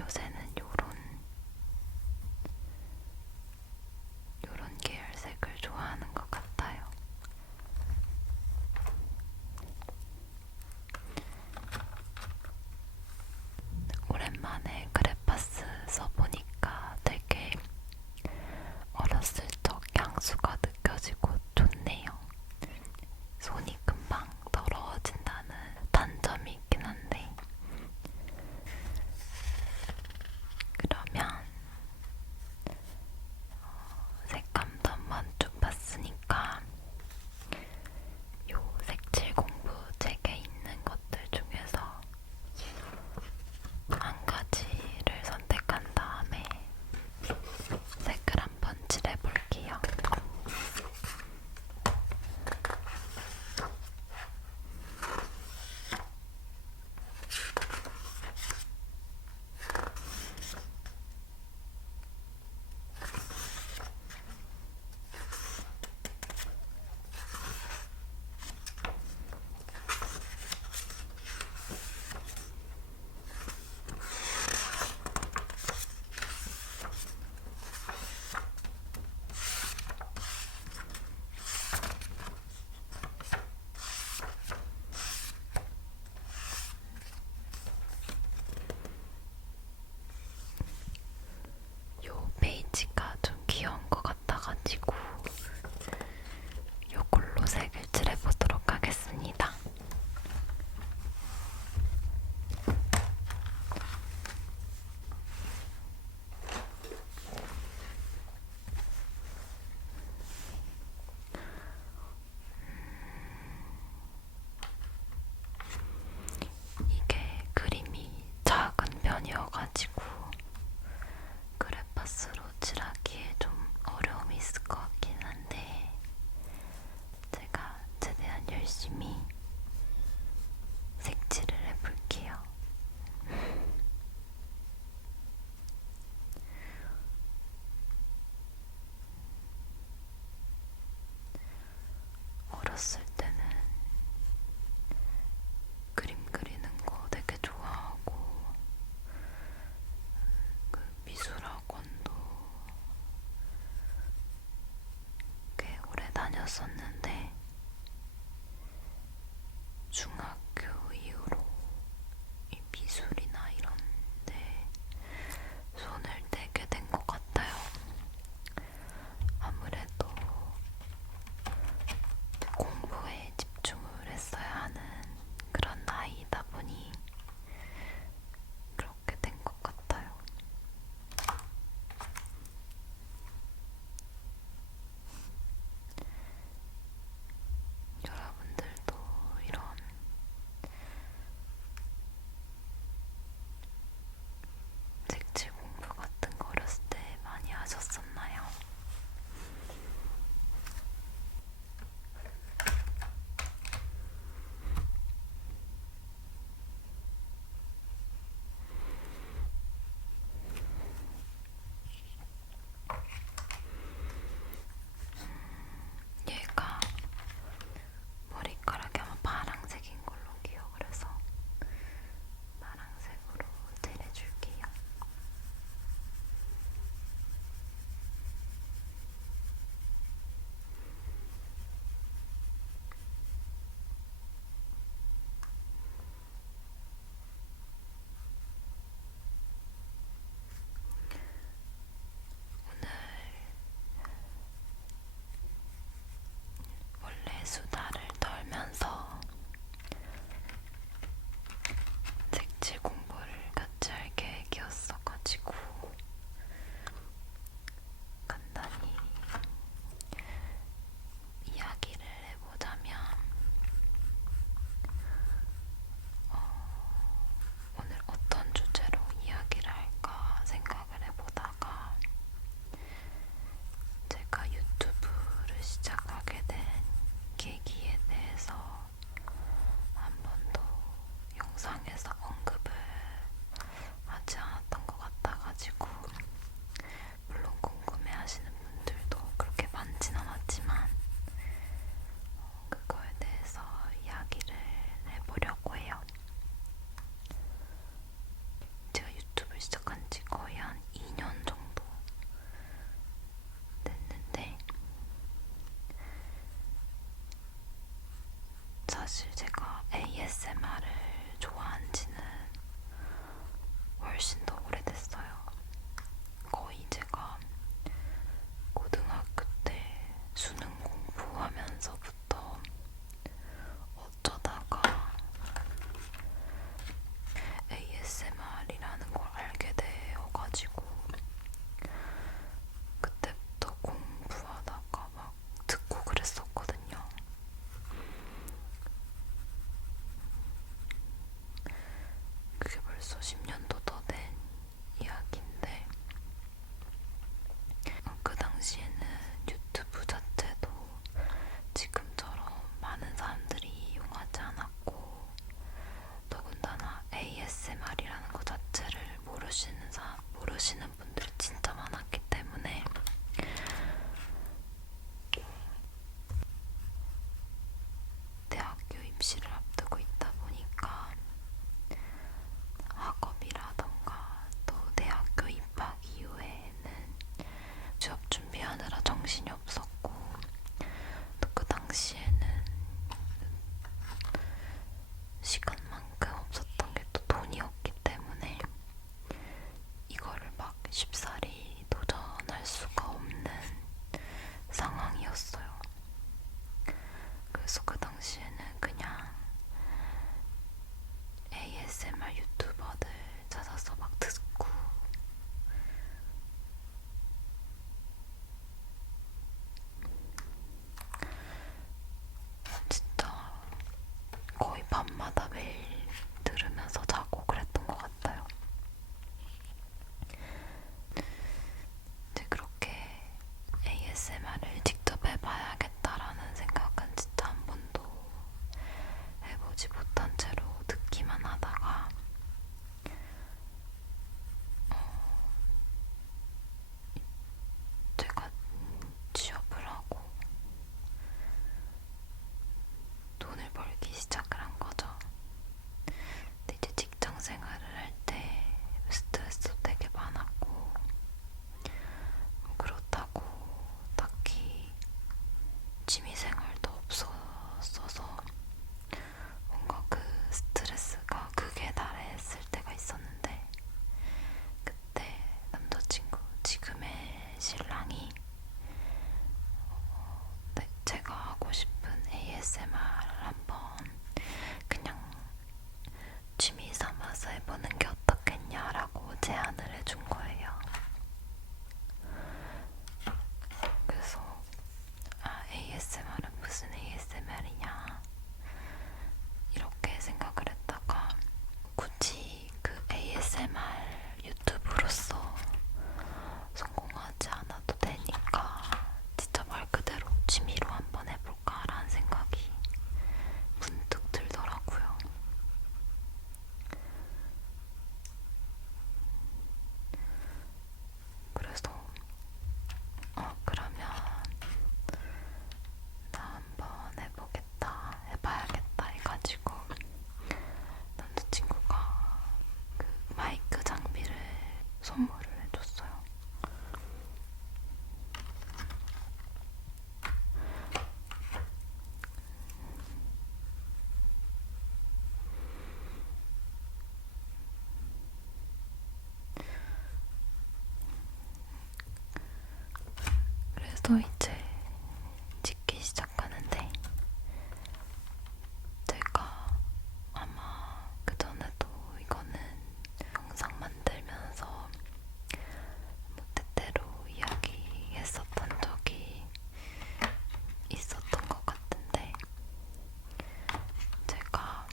요새는 요런 계열색을 좋아하는 것 같아요. 오랜만에 그래파스 써보니까 되게 어렸을 적 향수가 느껴지고 좋네요. 손이 금방 더러워진다는 단점이 있긴 한데, 그러면 색감도 한번 쭉 봤으니까 요 색칠 공부 책에 있는 것들 중에서 한 가지를 선택한 다음에 색을 한번 칠해볼게요. 요 베이지가 좀 귀여운 것 같아가지고 요걸로 색을 칠해보도록 하겠습니다. 이게 그림이 작은 편이어가지고 그래파스로 칠하기에 좀 어려움이 있을 것 같긴 한데, 제가 최대한 열심히 색칠을 해볼게요. 어렸을 때는 그림 그리는 거 되게 좋아하고, 그 미술학원도 꽤 오래 다녔었는데, 중학교 이후로 이 미술이나 이런 데 손을 떼게 된 것 같아요. 아무래도 공부에 집중을 했어야 하는 그런 나이다 보니 그렇게 된 것 같아요. 여러분들도 이런 색칠 공부 같은 거 어렸을 때 많이 하셨었나요? 얘가 머리카락이 아마 파란색인 걸로 기억을 해서 파란색으로 칠해줄게요. 사실 제가 ASMR을 좋아한 지는 훨씬 더 오래됐어요. 거의 제가 고등학교 때 수능 공부하면서부터 어쩌다가 ASMR이라는 걸 알게 되어가지고 그때부터 공부하다가 막 듣고 그랬었거든요. 그게 벌써 10년도 더 된 이야기인데 그 당시에는 유튜브 자체도 지금처럼 많은 사람들이 이용하지 않았고 더군다나 ASMR이라는 것 자체를 모르시는 분들이 진짜 많았기 때문에 대학교 입시를 앞두고 있다 보니까 학업이라던가 또 대학교 입학 이후에는 취업 준비하느라 정신이 없었고 또 그 당시에는 시간만큼 없었던 게 또 돈이었기 때문에 이거를 막 쉽사리 도전할 수가 없는 상황이었어요. 그래서 그 당시에는 그냥 ASMR 유튜버들 찾아서 막 듣고 진짜 거의 밤마다 매일 들으면서 자고 그랬던 것 같아요. 근데 그렇게 ASMR을 직접 해봐야겠다라는 생각은 진짜 한 번도 해보지 못한 채로 듣기만 하다가 제가 취업을 하고 돈을 벌기 시작을 한 거죠. 근데 이제 직장 생활을 할 때 스트레스도 되게 많았고 그렇다고 딱히 취미생활도 없었어서 뭔가 그 스트레스가 극에 달했을 때가 있었는데 그때 남자친구, 지금의 신랑이 제가 하고 싶은 ASMR을 한번 그냥 취미 삼아서 해보는 게 어떻겠냐라고 제안을 해준 거예요. 그래서 ASMR은 무슨 ASMR이냐 이렇게 생각을 했다가 굳이 그 ASMR 유튜브로서 성공하지 않아도 되니까 진짜 말 그대로 취미로 한번 해볼까라는 생각이 문득 들더라고요. 그래서 그러면 나 한번 해봐야겠다 해가지고 남자친구가 그 마이크 장비를 선물을 해줬어요. 그래서 이제 찍기 시작하는데 제가 아마 그전에도 이거는 영상 만들면서 뭐 때때로 이야기했었던 적이 있었던 것 같은데 제가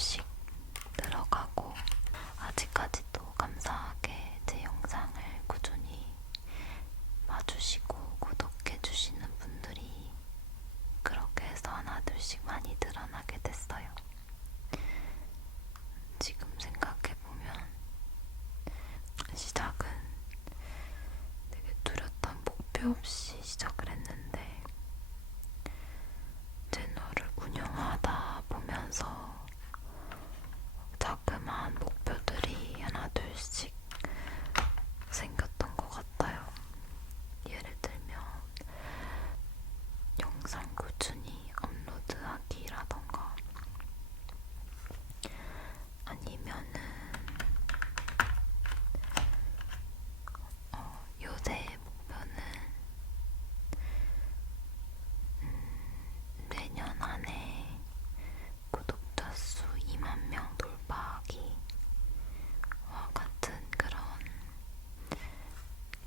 하나둘씩 늘어가고, 아직까지도 감사하게 제 영상을 꾸준히 봐주시고 구독해주시는 분들이 그렇게 해서 하나둘씩 많이 늘어나게 됐어요. 지금 생각해보면 시작은 되게 뚜렷한 목표 없이 시작을 했는데, 채널을 운영하다 보면서 자그마한 목표들이 하나둘씩 생겼던 것 같아요. 예를 들면 영상 꾸준히 업로드하기라던가, 아니면은 요새 목표는 내년 안에 구독자 수 2만 명 돌파하기와 같은 그런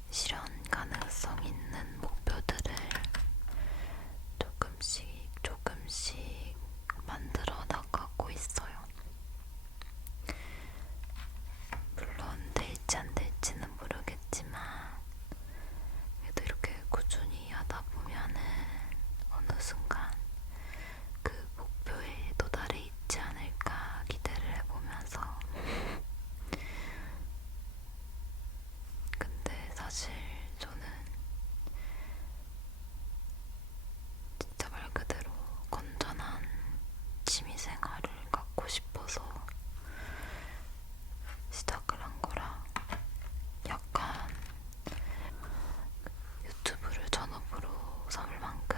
실현 가능성 있는 목표들을 조금씩 만들어 나가고 있어요. 물론 될지 안 될지는 모르겠지만, 그래도 이렇게 꾸준히 하다 보면은 어느 순간 그 목표에 도달해 있지 않을까 기대를 해보면서 근데 사실 저는 진짜 말 그대로 건전한 취미생활을 갖고 싶어서 시작을 한 거라, 약간 유튜브를 전업으로 삼을 만큼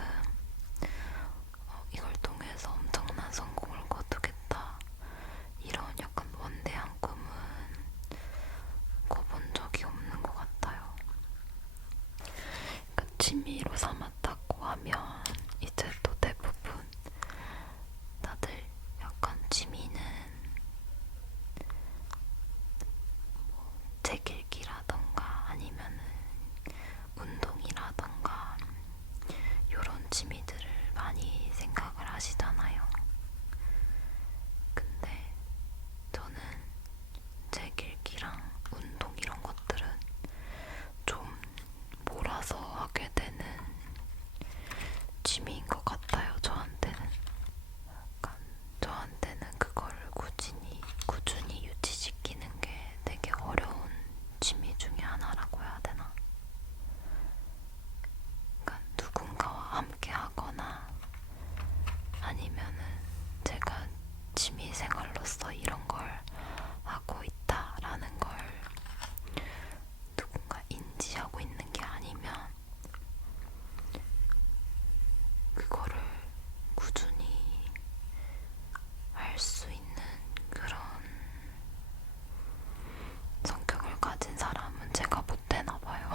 이걸 통해서 엄청난 성공을 거두겠다, 이런 약간 원대한 꿈은 꿔본 적이 없는 것 같아요. 그러니까 취미로 삼았다고 하면 이제 또 대부분 다들 약간 취미는 책 읽기라던가 아니면은 운동이라던가 요런 취미들을 많이 생각을 하시잖아요. 근데 저는 책 읽기랑 운동 이런 것들은 좀 몰아서 하게 되는 취미인 것 같아요, 저한테는. 약간 저한테는 그걸 꾸준히 유지시키는 게 되게 어려운 취미 중에 하나라고 해야 되나? 그러니까 누군가와 함께 하거나 아니면은 제가 취미 생활로서 이런 걸 하고 있다라는 걸 누군가 인지하고 있는 게 아니면 그거를 꾸준히 할 수 있는 그런 성격을 가진 사람은 제가 못 되나 봐요.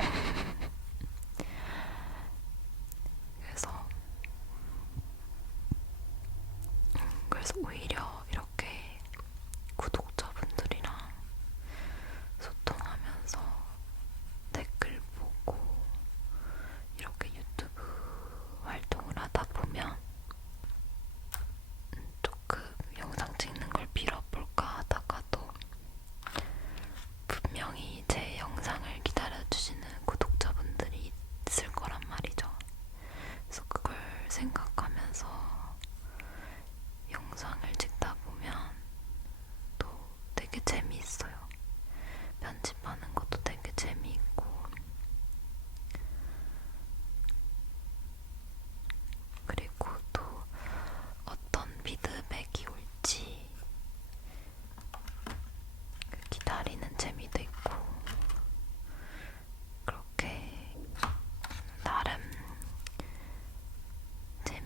그래서 오히려 이렇게 구독자분들이랑 소통하면서 댓글 보고 이렇게 유튜브 활동을 하다 보면 조금 영상 찍는 걸 빌어볼까 하다가도 분명히 제 영상을 기다려주시는 구독자분들이 있을 거란 말이죠. 그래서 그걸 생각하면서 영상을 찍다 보면 또 되게 재미있어요. 편집하는 것도 되게 재미있고, 그리고 또 어떤 피드백이 올지 기다리는 재미도 있고, 그렇게 나름 제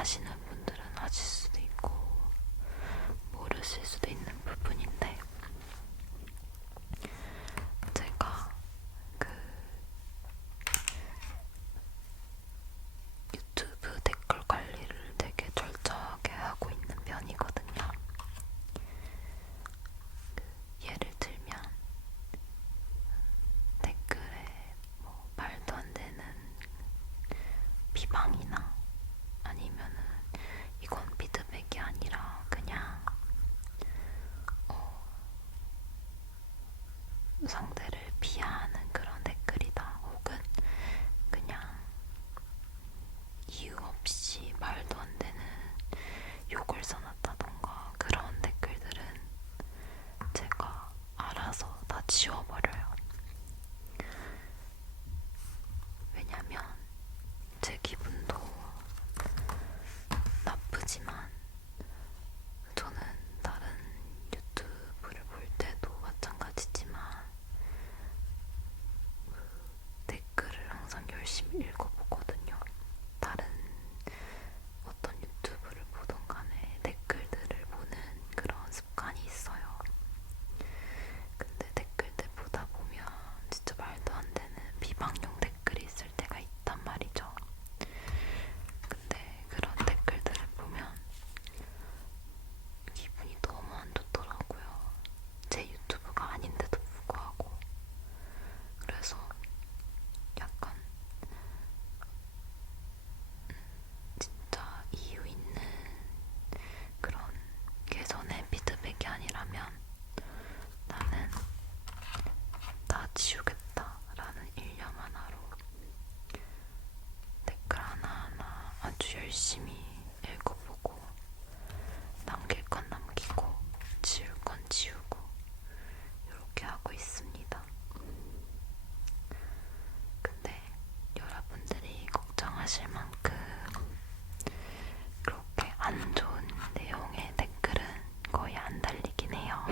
아시는 분들은 아실 수도 있고 모르실 수도 있는 부분인데, 제가 그 유튜브 댓글 관리를 되게 철저하게 하고 있는 편이거든요. 예를 들면 댓글에 뭐 말도 안 되는 비방이나 아니면은 이건 피드백이 아니라 그냥 상대를 비하하는 그런 댓글이다, 혹은 그냥 이유 없이 말도 안 되는 욕을 써놨다던가, 그런 댓글들은 제가 알아서 다 지워버려요. 왜냐면 제 기분도 나쁘지만, 저는 다른 유튜브를 볼 때도 마찬가지지만 댓글을 항상 열심히 읽어보거든요. 다른 어떤 유튜브를 보던 간에 댓글들을 보는 그런 습관이 있어요. 근데 댓글들 보다 보면 진짜 말도 안 되는 비방용 댓글이 있을 때가 있단 말이죠. 근데 그런 댓글들을 보면 기분이 너무 안 좋더라고요. 제 유튜브가 아닌데도 불구하고. 그래서 약간 진짜 이유 있는 그런 개선의 피드백이 아니라면 나는 다 지우겠다라는 일념 하나로 댓글 하나하나 아주 열심히 읽어보고, 남길 건 남기고 지울 건 지우고 이렇게 하고 있습니다. 근데 여러분들이 걱정하실 만큼 그렇게 안 좋은 내용의 댓글은 거의 안 달리긴 해요.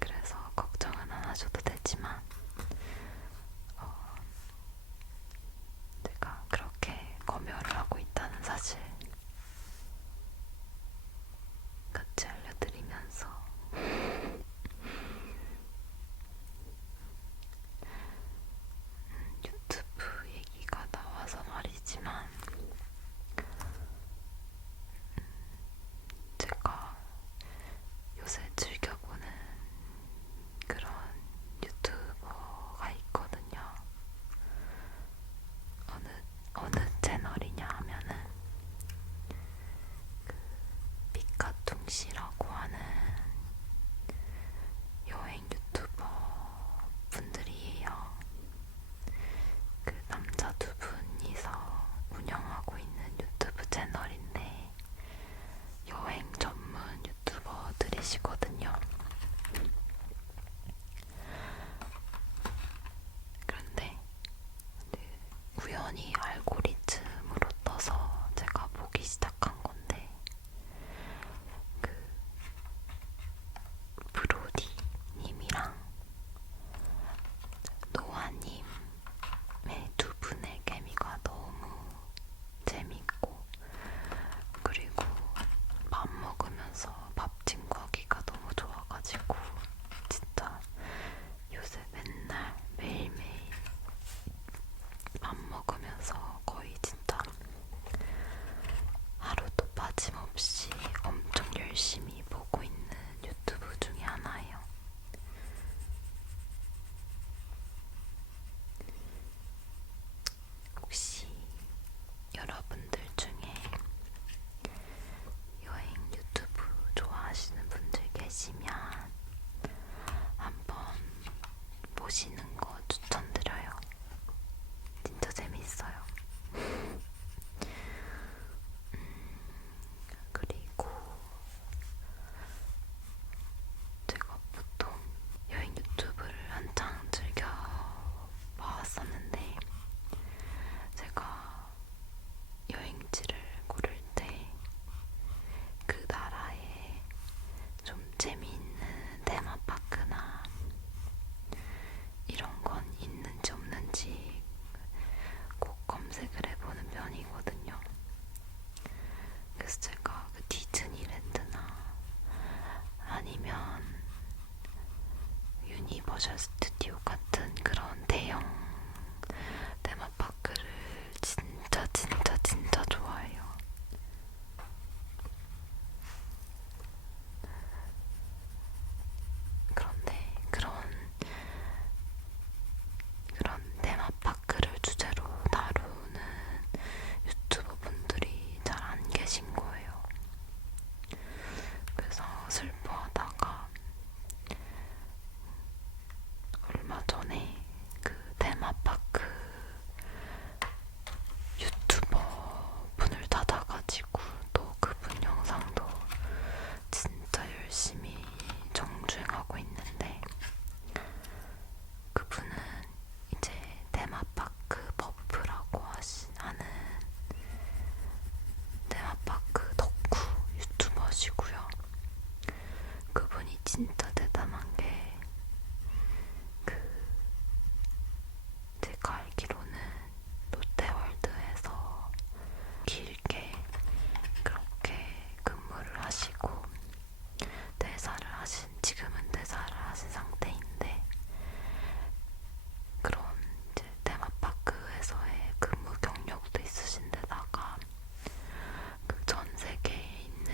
그래서 걱정은 안 하셔도 되지만, 제가 그렇게 검열을 하고 있다는 사실 같이 알려드리면서 유튜브 얘기가 나와서 말이지만, 제가 요새 즐겨보는 그런 유튜버가 있거든요. 어느 채널이냐 하면은 그 피카퉁시럭 유니버셜 스튜디오 같은 그런 대형 테마파크를 진짜 좋아해요. 그런데 그런 테마파크를 주제로 다루는 유튜버 분들이 잘 안 계신 거예요. 그래서 슬퍼하다가 얼마 전에 그 테마파크 유튜버 분을 찾아가지고 또 그분 영상도 진짜 열심히 정주행하고 있는데, 그분은 이제 테마파크 버프라고 하는 테마파크 덕후 유튜버시고요. 그분이 진짜 대단한 게, 그 제가 알기로는 롯데월드에서 길게 그렇게 근무를 하시고 지금은 퇴사를 하신 상태인데, 그런 이제 테마파크에서의 근무 경력도 있으신 데다가 그 전 세계에 있는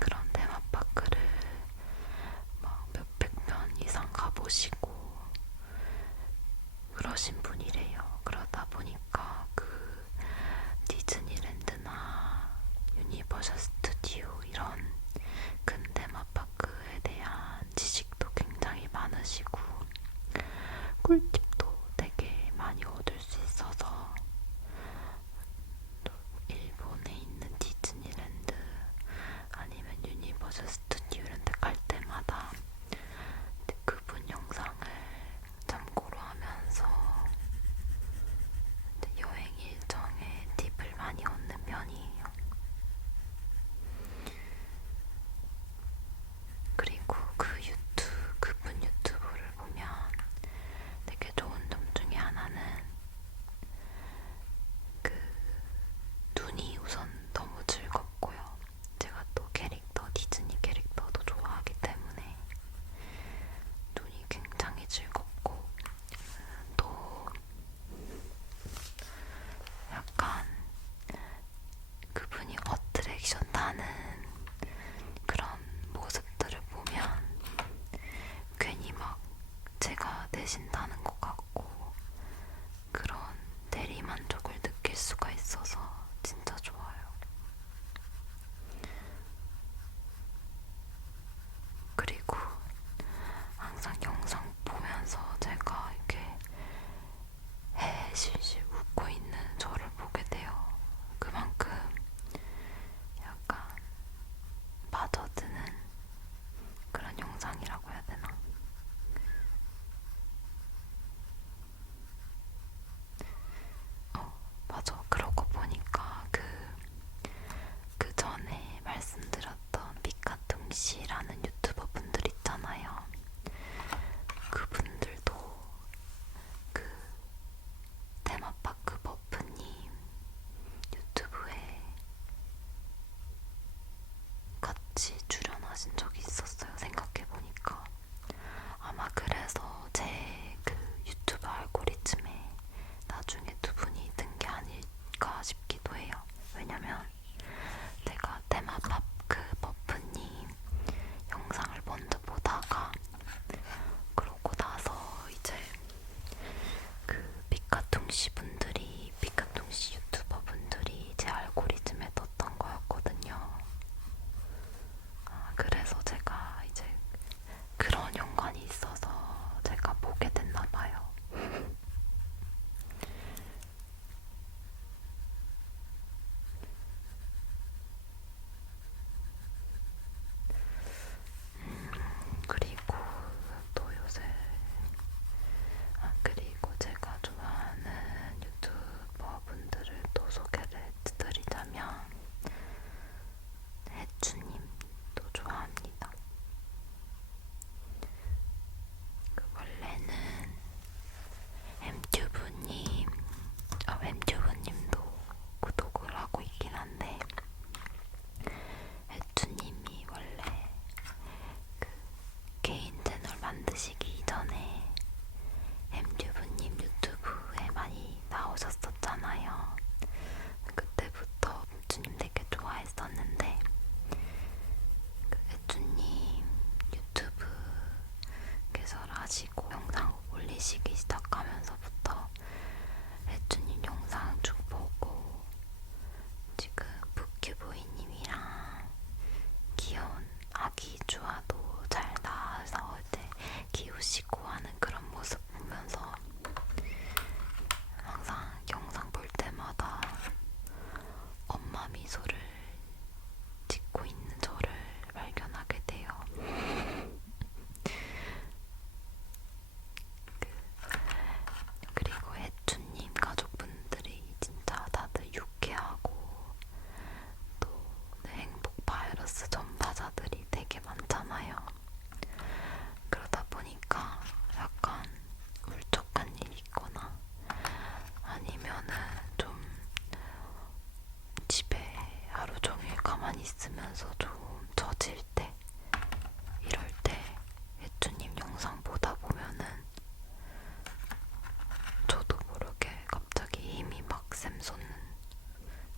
그런 테마파크를 막 몇백 년 이상 가보시고 그러신 분이래요. 그러다 보니까 그 디즈니랜드나 유니버셜 스튜디오 이런 큰 테마파크에 대한 지식도 굉장히 많으시고 꿀팁도 되게 많이 얻을 수 있어서, 또 일본에 있는 디즈니랜드 아니면 유니버셜 스튜디오 이런 데 갈 때마다 그분 영상을 참고로 하면서 여행 일정에 팁을 많이 얻는 편이에요. 그리고 그분 유튜브를 보면 되게 좋은 점 중에 하나는 그 눈이 우선 너무 즐겁고요. 제가 또 디즈니 캐릭터도 좋아하기 때문에 눈이 굉장히 즐겁고, 또 약간 그분이 어트랙션 타는 그런 모습들을 보면 괜히 막 제가 대신 타는 것 같고 그런 대리만족을 느낄 수가 있어서 진짜 좋아요. 그리고 항상 영상 보면서 제가 이렇게 실실 웃고 있는 저를 보게 돼요. 그만큼 약간 빠져드는 그런 영상이라고 해야 되나? 맞아. 그러고 보니까 그 전에 말씀드렸던 피카퉁씨라는 유튜버 분들 있잖아요. 그분들도 그 테마파크 버프님 유튜브에 같이 출연하신 적이 있었어요. 생각해보니까 아마 그래서 제 그 유튜브 알고리즘에 나중에 두 분이 뜬 게 아닐까 싶기도 해요. 왜냐면 내가 테마파크 버프님 영상을 먼저 보다가 그러고 나서 이제 그 피카퉁씨 유튜버 분들이 제 알고리즘에 떴던 거였거든요. 그래서 있으면서 좀 처질 때, 이럴 때 예쭈님 영상 보다 보면은 저도 모르게 갑자기 힘이 막 샘솟는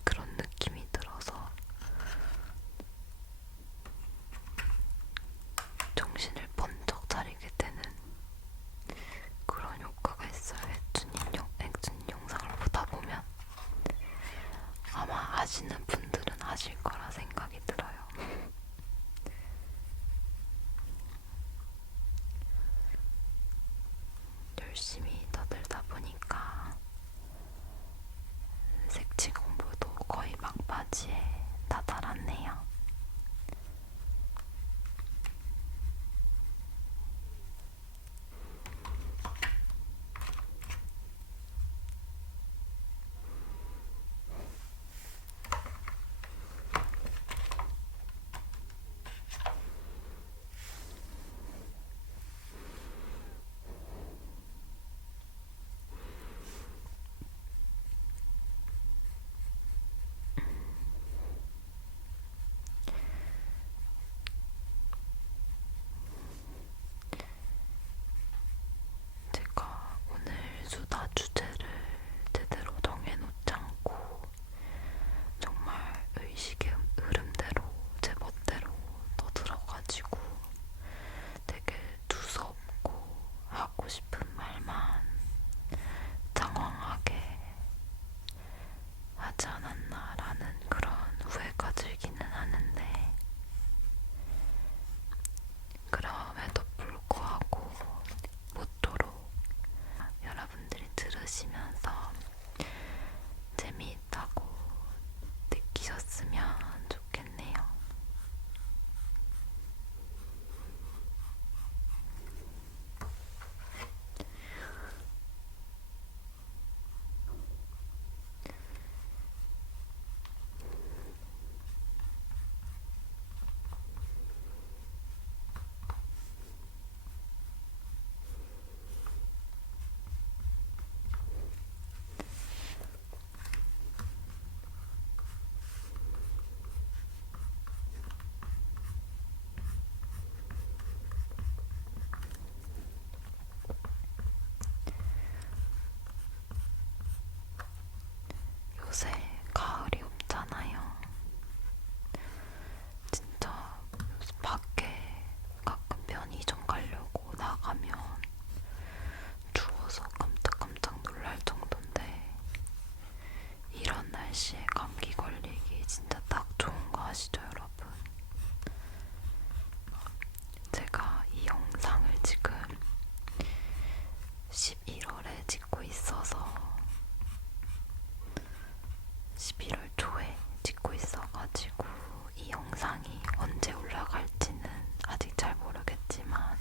그런 느낌이 들어서 정신을 번쩍 차리게 되는 그런 효과가 있어요. 액준님 영상을 보다 보면 아마 아시는 분들은 아실 거라 생각이 들어요. 열심히 떠들다 보니까 색칠 공부도 거의 막바지에 다다랐네요. 제가 오늘 수다 주제를 제대로 정해놓지 않고 정말 의식의 흐름대로 제 멋대로 떠들어가지고 되게 두서없고 하고 싶은 말만 장황하게 하지 않았나라는 그런 후회가 들기는 하는데, 그럼에도 불구하고 모쪼록 여러분들이 들으시면서 재미있다고 느끼셨으면 좋겠네요. 요새 가을이 없잖아요. 진짜 밖에 가끔 편의점 가려고 나가면 추워서 깜짝깜짝 놀랄 정도인데, 이런 날씨에 감기 걸리기 진짜 딱 좋은 거 아시죠, 여러분? 제가 이 영상을 지금 11월에 찍고 있어서 11월 초에 찍고 있어가지고 이 영상이 언제 올라갈지는 아직 잘 모르겠지만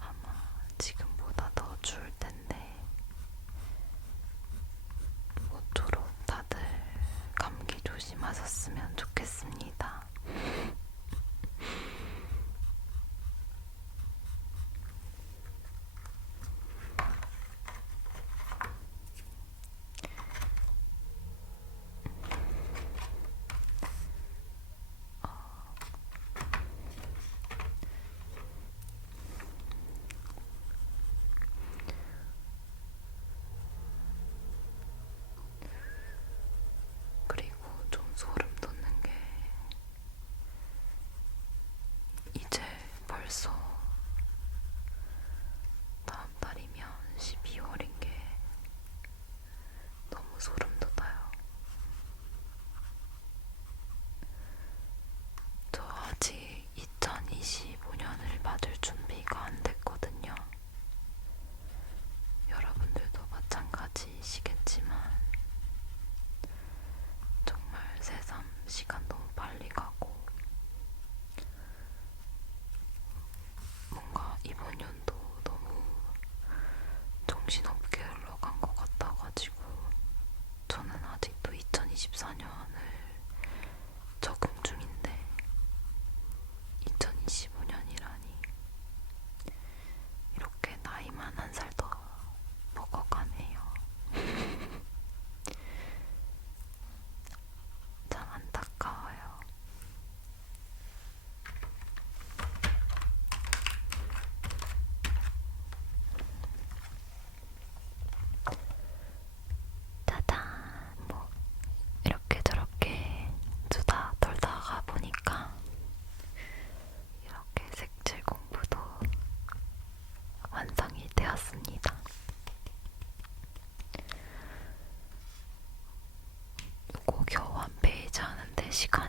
아마 지금보다 더 추울 텐데 모쪼록 다들 감기 조심하셨으면 좋겠습니다. 그리고 좀 소름 돋는 게 이제 벌써 다음 달이면 12월인 게 너무 소름 돋아요. 저 아직 2025년을 맞을 준비가 안 됐거든요. 여러분들도 마찬가지시겠지만 정말 새삼 시간 너무 빨리 가고 뭔가 이번 연도 너무 정신없게 흘러간 것 같아가지고 저는 아직도 2024년을 적응 중인데 2025년이라니 이렇게 나이만 한 살 더 먹어가네요. 참 안타까워요. 시간